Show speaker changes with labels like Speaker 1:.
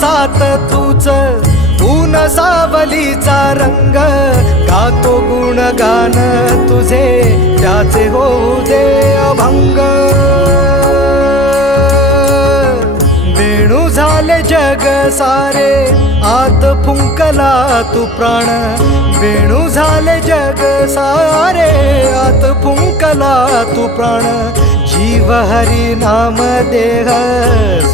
Speaker 1: सात तूच तू नसावलीचा रंग गातो गुण गान तुझे त्याचे हो दे अभंग वेणू झाले जग सारे आत फुंकला तू प्राण वेणू झाले जग सारे आत फुंकला तू प्राण जीव हरी नाम देह